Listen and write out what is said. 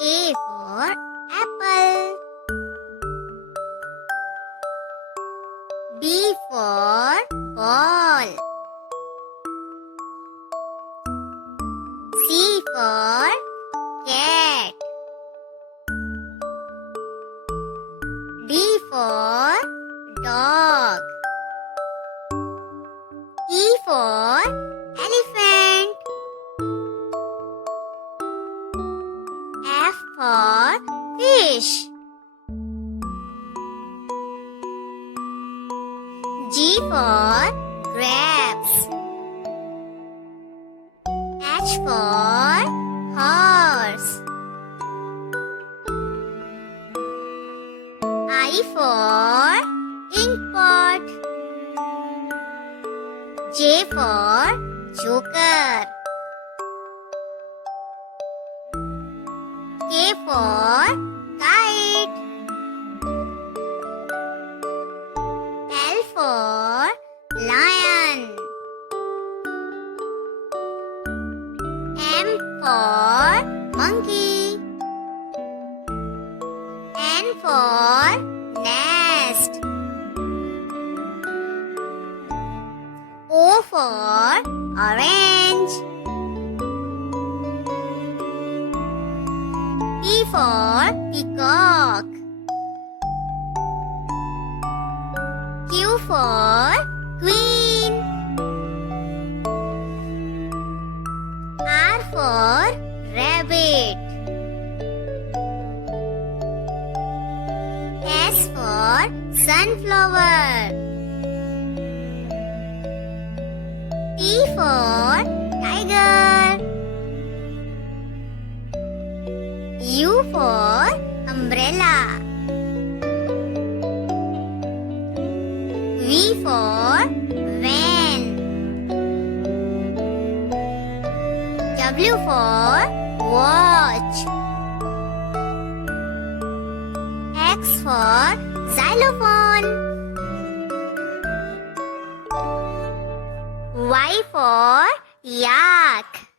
A for apple. B for ball. C for cat. D for dog. E for elephant. F for fish. G for grapes. H for horse. I for ink pot. J for joker. K for kite. L for lion. M for monkey. N for nest. O for orange. P for peacock. Q for queen. R for rabbit. S for sunflower. T for tiger. U for umbrella. V for van. W for watch. X for xylophone. Y for yak.